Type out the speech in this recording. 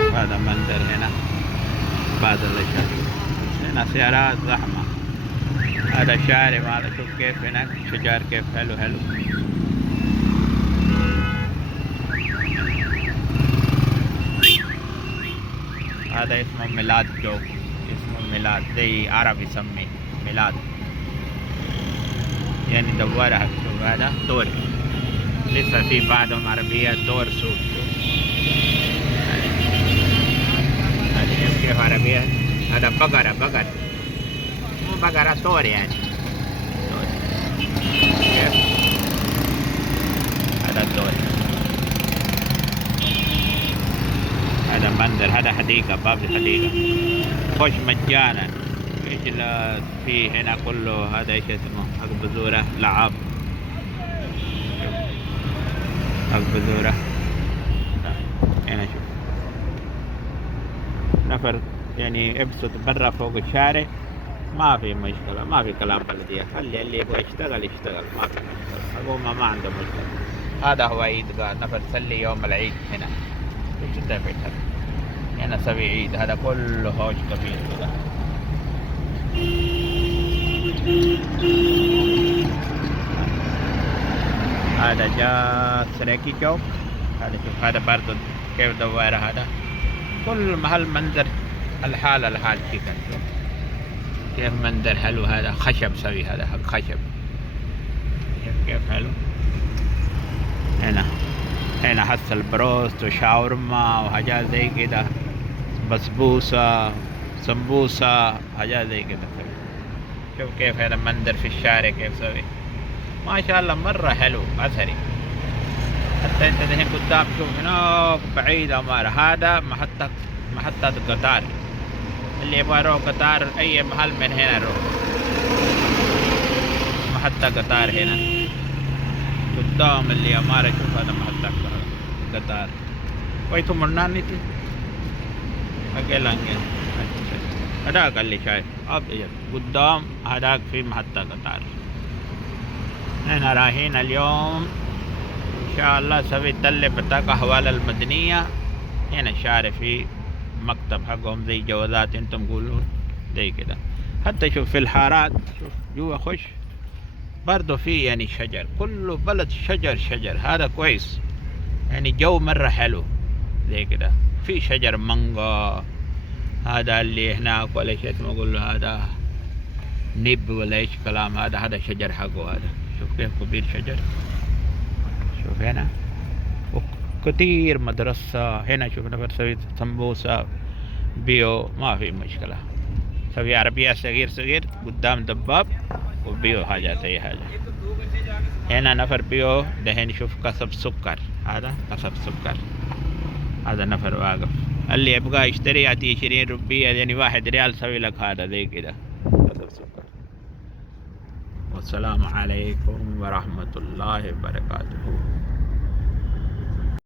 هذا منظر هنا بعد العشاء. هنا سيارات زحمة. هذا شارع هذا، شوف كيف هناك شجار كيف حلو حلو. هذا اسمه ميلاد جوك، اسمه ميلاد زي عربي يسميه ميلاد، يعني دوارة. شوف هذا دور، لسه في بعضهم عربية دور سوق. هذه كيف عربية. هذا بقرة، بقر مو بقرة، دور يعني دور. كيف هذا الدور. هذا منظر، هذا حديقة، باب الحديقة خش مجانا. ايش اللي في هنا كله؟ هذا ايش اسمه؟ حق بذورة لعاب، حق بذورة. هنا شوف نفر يعني ابسط برا فوق الشارع، ما في مشكلة، ما في كلام بلدية. خلي اللي يبغى يشتغل يشتغل، ما في مشكلة. الحكومة ما عنده مشكلة. هذا هو عيد نفر سلي يوم العيد هنا. ايش انت في هنا سوي عيد. هذا كله هوش كبير كده. هذا جاء سريكي شوك. هذا شوف، هذا برضو كيف دوائرة. هذا كل محل منظر الحال الحال كذا. شوف كيف منظر حلو. هذا خشب سوي، هذا حق خشب. كيف حلو. هنا حس البروست وشاورما وحاجات زي كده، بسبوسة سمبوسة حاجات زي كده. شوف كيف هذا منظر في الشارع كيف سوي، ما شاء الله مرة حلو أثري. حتى انت دحين قدام شوف هناك بعيد أمارة، هذا محطة قطار. اللي يبغى يروح قطار أي محل من هنا يروح. محطة قطار هنا قدام اللي أمارة. شوف هذا محطة قطار. ويتو مرنانيتي أقل هذاك اللي شايف أبيض قدام، هذاك في محطة قطار. هنا رايحين اليوم إن شاء الله سوي تل بطاقة حوالة المدنية. هنا الشارع في مكتب حقهم زي جوازات انتم قولوا زي كده. حتى شوف في الحارات، شوف جوا خش برضو في يعني شجر، كله بلد شجر شجر. هذا كويس يعني جو مرة حلو زي كده. في شجر مانجا، هذا اللي هناك ولا شيء اسمه اقول له هذا نب ولا ايش كلام. هذا شجر حقه. هذا شوف كيف كبير شجر. شوف هنا كتير مدرسة. هنا شوف نفر سوي سمبوسة بيو، ما في مشكلة. سوي عربية صغير صغير قدام دباب وبيو حاجات أي حاجة. هنا نفر بيو دهين. شوف قصب سكر، هذا قصب سكر. هذا نفر واقف، اللي يبغى يشتري يعطيه 20 روبية يعني 1 ريال سوي لك هذا زي كده قصب سكر. والسلام عليكم ورحمة الله وبركاته.